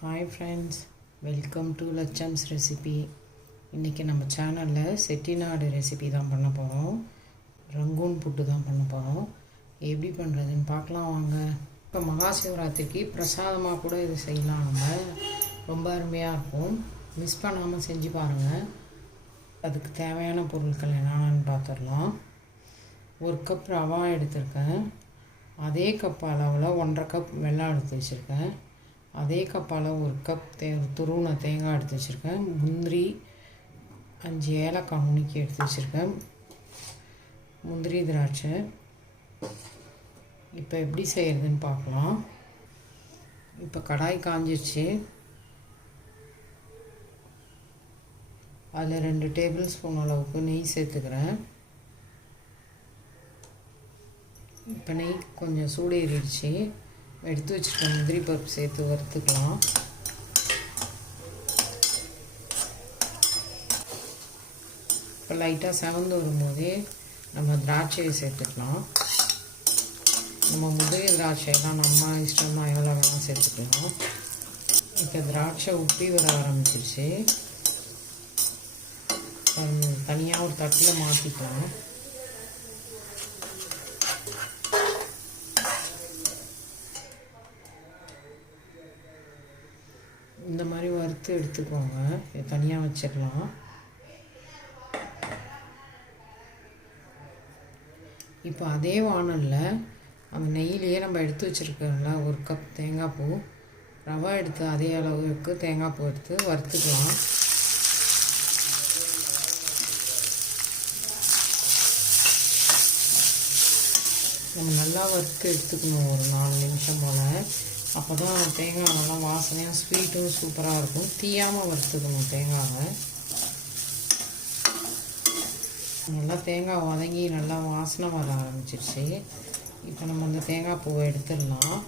Hi friends, welcome to லட்சம்ஸ் recipe. இன்றைக்கி நம்ம சேனலில் செட்டிநாடு ரெசிபி தான் பண்ண போகிறோம். ரங்கூன் புட்டு தான் பண்ண போகிறோம். எப்படி பண்ணுறதுன்னு பார்க்கலாம் வாங்க. இப்போ மகா சிவராத்திரிக்கு பிரசாதமாக கூட இது செய்யலாம். நம்ம ரொம்ப அருமையாக இருக்கும். மிஸ் பண்ணாமல் செஞ்சு பாருங்கள். அதுக்கு தேவையான பொருட்கள் என்னென்னு பார்த்துடலாம். 1 கப் ரவா எடுத்திருக்கேன். அதே கப் அளவில் 1.5 கப் வெல்லம் எடுத்து வச்சுருக்கேன். அதே கப் அளவு 1 கப் துருவின தேங்காய் எடுத்து வச்சுருக்கேன். முந்திரி 5 ஏலக்காய் நுணுக்கி எடுத்து வச்சுருக்கேன். முந்திரி திராட்சை. இப்போ எப்படி செய்கிறதுன்னு பார்க்கலாம். இப்போ கடாய் காஞ்சிடுச்சு. அதில் 2 டேபிள் ஸ்பூன் அளவுக்கு நெய் சேர்த்துக்கிறேன். இப்போ நெய் கொஞ்சம் சூடேறிடுச்சு. எடுத்து வச்சுருக்க முந்திரி பருப்பு சேர்த்து வறுத்துக்கலாம். இப்போ லைட்டாக செவந்து வரும்போதே நம்ம திராட்சையை சேர்த்துக்கலாம். நம்ம முந்திரி திராட்சையெல்லாம் நம்ம இஷ்டமாக எவ்வளோ வேணால் சேர்த்துக்கலாம். இப்போ திராட்சை உப்பி வர ஆரம்பிச்சிருச்சு. தனியாக ஒரு தட்டில் மாற்றிக்கலாம். இந்த மாதிரி வறுத்து எடுத்துக்கோங்க. தனியாக வச்சிடலாம். இப்போ அதே வானலில் அந்த நெய்யிலேயே நம்ம எடுத்து வச்சுருக்கோம்ல 1 கப் தேங்காய் பூ, ரவா எடுத்து அதே அளவுக்கு தேங்காய் பூ எடுத்து வறுத்துக்கலாம். நம்ம நல்லா வறுத்து எடுத்துக்கணும் ஒரு 4 நிமிஷம் போல். அப்போ தான் தேங்காய் நல்லா வாசனையாக ஸ்வீட்டும் சூப்பராக இருக்கும். தீயாமல் வறுத்துக்கணும் தேங்காவை. நல்லா தேங்காய் வதங்கி நல்லா வாசனை வர ஆரம்பிச்சிருச்சு. இப்போ நம்ம அந்த தேங்காய் பூவை எடுத்துடலாம்.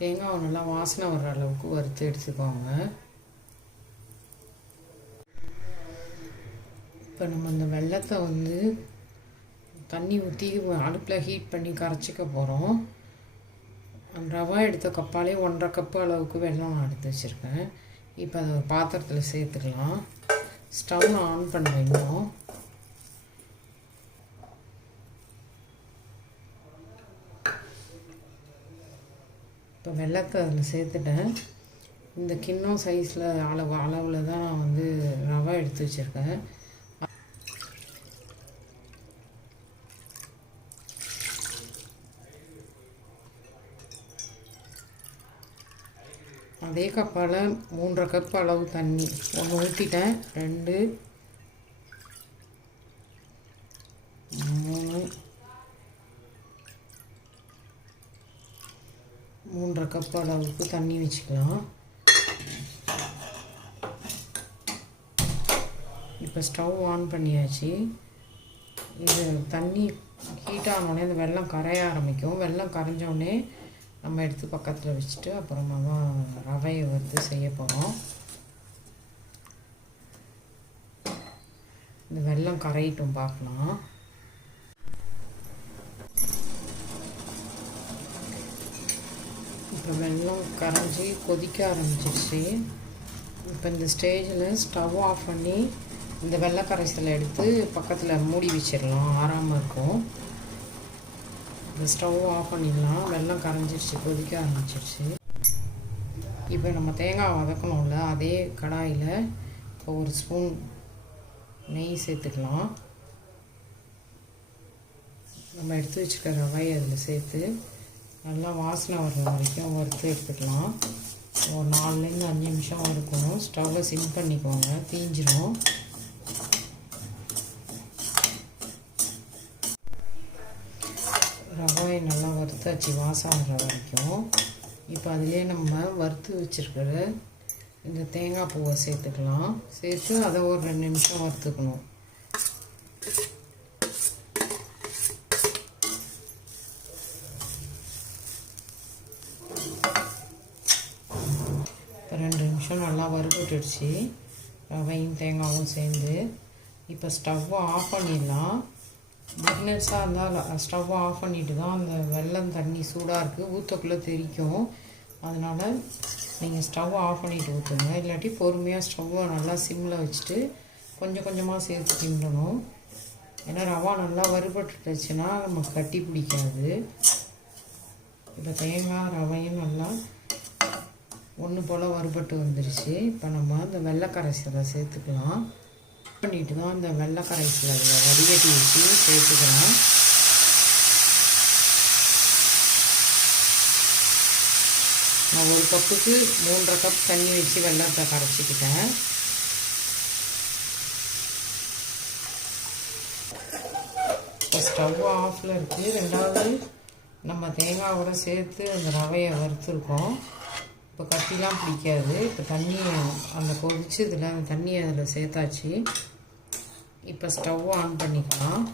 தேங்காவை நல்லா வாசனை வர்ற அளவுக்கு வறுத்து எடுத்துக்கோங்க. இப்போ நம்ம அந்த வெல்லத்தை தண்ணி ஊற்றி அடுப்பில் ஹீட் பண்ணி கரைச்சிக்க போகிறோம். அந்த ரவா எடுத்த கப்பாலே 1.5 கப்பு அளவுக்கு வெல்லம் நான் எடுத்து வச்சுருக்கேன். இப்போ அதை ஒரு பாத்திரத்தில் சேர்த்துக்கலாம். ஸ்டவ் ஆன் பண்ணுறோம். இப்போ வெல்லத்தை அதில் சேர்த்துட்டேன். இந்த கிண்ணம் சைஸில் அளவில் தான் நான் ரவா எடுத்து வச்சுருக்கேன். அதே கப்பால் 3.5 கப் அளவு தண்ணி 1 ஊற்றிட்டேன். 2 3 3.5 கப் அளவுக்கு தண்ணி வச்சுக்கலாம். இப்போ ஸ்டவ் ஆன் பண்ணியாச்சு. இது தண்ணி ஹீட் ஆனோடனே இந்த வெல்லம் கரைய ஆரம்பிக்கும். வெல்லம் கரைஞ்சோடனே நம்ம எடுத்து பக்கத்தில் வச்சுட்டு அப்புறமா தான் ரவையை செய்ய போகிறோம். இந்த வெல்லம் கரையிட்டும் பார்க்கலாம். இப்போ வெல்லம் கரைஞ்சி கொதிக்க ஆரம்பிச்சிருச்சு. இப்போ இந்த ஸ்டேஜில் ஸ்டவ் ஆஃப் பண்ணி இந்த வெள்ளை கரைசலை எடுத்து பக்கத்தில் மூடி வச்சிடலாம். ஆறாமல் இருக்கும். இந்த ஸ்டவ் ஆஃப் பண்ணிடலாம். வெல்லம் கரைஞ்சிருச்சு, கொதிக்க ஆரம்பிச்சிருச்சு. இப்போ நம்ம தேங்காய் வதக்கணும்ல, அதே கடாயில் இப்போ 1 ஸ்பூன் நெய் சேர்த்துக்கலாம். நம்ம எடுத்து வச்சுக்கிற ரவையை அதில் சேர்த்து நல்லா வாசனை வர்ற வரைக்கும் வறுத்து எடுத்துக்கலாம். ஒரு 4லேருந்து 5 நிமிஷம் வறுக்கணும். ஸ்டவ்வை சிம் பண்ணிக்கோங்க, தீஞ்சிரும். ரவாயை நல்லா வறுத்தாச்சு வாசம் வர வரைக்கும். இப்போ அதிலே நம்ம வறுத்து வச்சுருக்கிற இந்த தேங்காய் பூவை சேர்த்துக்கலாம். சேர்த்து அதை ஒரு 2 நிமிஷம் வறுத்துக்கணும். இப்போ 2 நிமிஷம் நல்லா வறுபட்டுடுச்சு ரவையும் தேங்காயும் சேர்ந்து. இப்போ ஸ்டவ்வை ஆஃப் பண்ணிடலாம். பிக்னஸாக இருந்தால் ஸ்டவ் ஆஃப் பண்ணிவிட்டு தான் அந்த வெல்லம் தண்ணி சூடாக இருக்குது ஊற்றக்குள்ளே தெரிக்கும். அதனால் நீங்கள் ஸ்டவ் ஆஃப் பண்ணிவிட்டு ஊற்றுங்க. இல்லாட்டி பொறுமையாக ஸ்டவ்வை நல்லா சிம்மில் வச்சுட்டு கொஞ்சம் கொஞ்சமாக சேர்த்து கிண்டணும். ஏன்னா ரவா நல்லா வறுபட்டுச்சுன்னா நமக்கு கட்டி பிடிக்காது. இப்போ தேங்காய் ரவையும் நல்லா ஒன்று போல் வறுபட்டு வந்துருச்சு. இப்போ நம்ம அந்த வெள்ளை கரைசலை சேர்த்துக்கலாம். பண்ணிட்டு தான் அந்த வெள்ளை கரைசலை அதில் வடிகட்டி வச்சு சேர்த்துக்கலாம். நான் 1 கப்புக்கு 3.5 கப் தண்ணி வச்சு வெள்ளத்தை கரைச்சிக்கிட்டேன். இப்போ ஸ்டவ் ஆஃபில் இருக்குது. 2வது நம்ம தேங்காயோட சேர்த்து அந்த ரவையை வறுத்துருக்கோம். இப்போ கட்டிலாம் பிடிக்காது. இப்போ தண்ணி அந்த கொதிச்சு இதில் அந்த தண்ணியை அதில் சேர்த்தாச்சு. இப்போ ஸ்டவ் ஆன் பண்ணிக்கலாம்.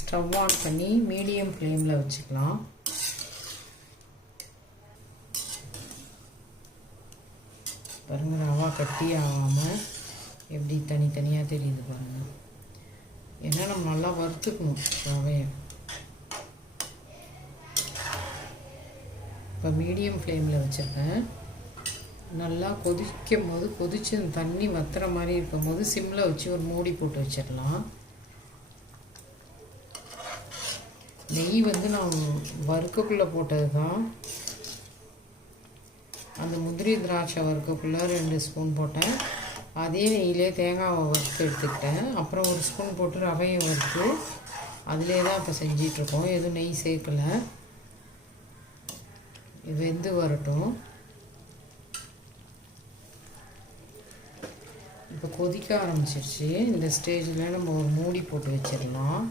ஸ்டவ் ஆன் பண்ணி மீடியம் ஃப்ளேமில் வச்சுக்கலாம். பாருங்கள் ரவா கட்டி ஆகாமல் எப்படி தனித்தனியாக தெரியுது பாருங்கள். ஏன்னா நம்ம நல்லா வறுத்துக்கணும் ரவையை. இப்போ மீடியம் ஃப்ளேமில் வச்சுருக்கேன். நல்லா கொதிக்கும் போது கொதித்து அந்த தண்ணி வத்துற மாதிரி இருக்கும் போது சிம்மில் வச்சு ஒரு மூடி போட்டு வச்சிடலாம். நெய் வந்து நான் வறுக்கக்குள்ளே போட்டது தான். அந்த முந்திரி திராட்சை வறுக்கக்குள்ளே 2 ஸ்பூன் போட்டேன். அதே நெய்யிலே தேங்காவை வறுத்து எடுத்துக்கிட்டேன். அப்புறம் 1 ஸ்பூன் போட்டு ரவையை வறுத்து அதிலே தான் இப்போ செஞ்சிட்ருக்கோம். எதுவும் நெய் சேர்க்கலை. இது வெந்து வரட்டும். இப்போ கொதிக்க ஆரம்பிச்சிருச்சு. இந்த ஸ்டேஜில் நம்ம ஒரு மூடி போட்டு வச்சிடலாம்.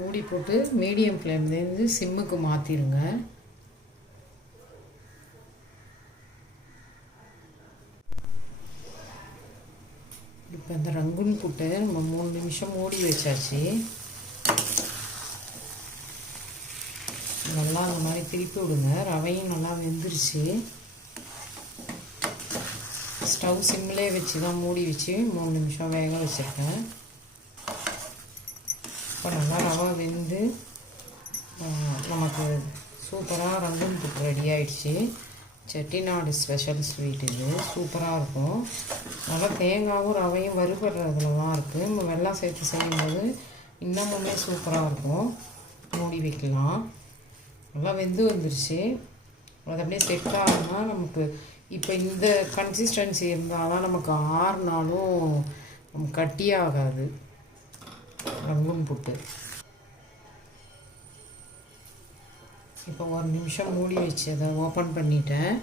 மூடி போட்டு மீடியம் ஃப்ளேம்லேருந்து சிம்முக்கு மாற்றிடுங்க. இப்போ இந்த ரங்குன் புட்டை நம்ம 3 நிமிஷம் மூடி வச்சாச்சு. நல்லா அந்த மாதிரி திருப்பி விடுங்க. ரவையும் நல்லா வெந்துருச்சு. ஸ்டவ் சிம்மிலே வச்சு தான் மூடி வச்சு 3 நிமிஷம் வேக வச்சுருக்கேன். இப்போ நல்லா ரவை வெந்து நமக்கு சூப்பராக ரங்குன் புட்டு ரெடி ஆகிடுச்சு. செட்டிநாடு ஸ்பெஷல் ஸ்வீட் இது. சூப்பராக இருக்கும். நல்லா தேங்காயும் ரவையும் வறுபடுறதுல தான் இருக்குது. நம்ம வெல்லம் சேர்த்து செய்யும்போது இன்னமுமே சூப்பராக இருக்கும். மூடி வைக்கலாம். நல்லா வெந்து வந்துருச்சு. அது அப்படியே செட் ஆகுனா நமக்கு இப்போ இந்த கன்சிஸ்டன்சி இருந்தால் தான் நமக்கு ஆறுனாலும் நமக்கு கட்டியாகாது ரங்குன் புட்டு. இப்போ 1 நிமிஷம் மூடி வச்சு அதை ஓப்பன் பண்ணிட்டேன்.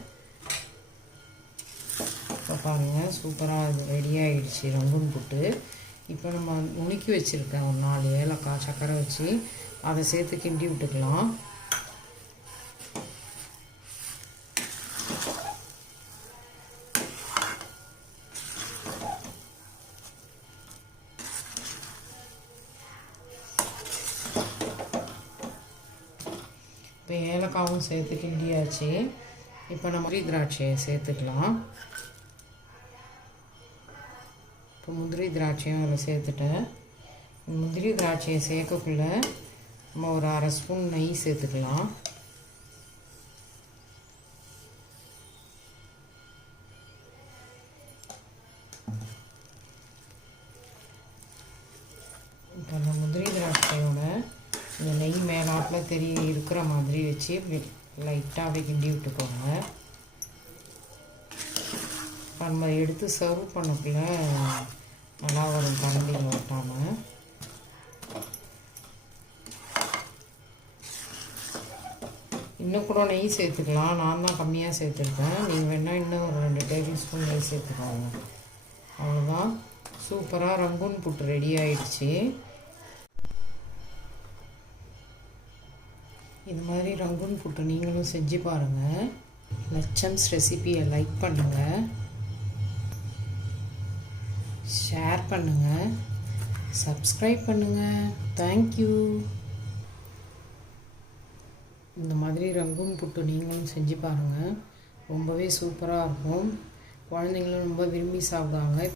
இப்போ பாருங்கள் சூப்பராக அது ரெடி ஆகிடுச்சு ரங்குன் புட்டு. இப்போ நம்ம நுணுக்கி வச்சுருக்கேன் ஒரு 4 ஏலக்காய் சர்க்கரை வச்சு அதை சேர்த்து கிண்டி விட்டுக்கலாம். இப்போ ஏலக்காவும் சேர்த்து கிண்டியாச்சு. இப்போ நம்ம முந்திரி திராட்சையை சேர்த்துக்கலாம். இப்போ முந்திரி திராட்சையும் அதில் சேர்த்துட்டேன். முந்திரி திராட்சையை சேர்க்கக்குள்ள நம்ம ஒரு 1/2 ஸ்பூன் நெய் சேர்த்துக்கலாம். இப்போ அந்த முந்திரி திராட்சையோட இந்த நெய் மேலாட்டில் இருக்கிற மாதிரி வச்சு லைட்டாக அப்படியே கிண்டி விட்டுக்கோங்க. இப்போ நம்ம எடுத்து சர்வ் பண்ணக்குள்ள நல்லா வரும் கரண்டியில் ஒட்டாமல். இன்னும் கூட நெய் சேர்த்துக்கலாம். நான் தான் கம்மியாக சேர்த்துருக்கேன். நீங்கள் வேணால் இன்னும் ஒரு 2 டேபிள் ஸ்பூன் நெய் சேர்த்துக்கோங்க. அவ்வளோதான். சூப்பராக ரங்குன் புட்டு ரெடி ஆயிடுச்சு. இது மாதிரி ரங்குன் புட்டு நீங்களும் செஞ்சு பாருங்கள். லட்சம்ஸ் ரெசிபியை லைக் பண்ணுங்கள், ஷேர் பண்ணுங்கள், சப்ஸ்கிரைப் பண்ணுங்கள். தேங்க்யூ. இந்த மாதிரி ரங்குன் புட்டு நீங்களும் செஞ்சு பாருங்கள். ரொம்பவே சூப்பராக இருக்கும். குழந்தைங்களும் ரொம்ப விரும்பி சாப்பிடுவாங்க.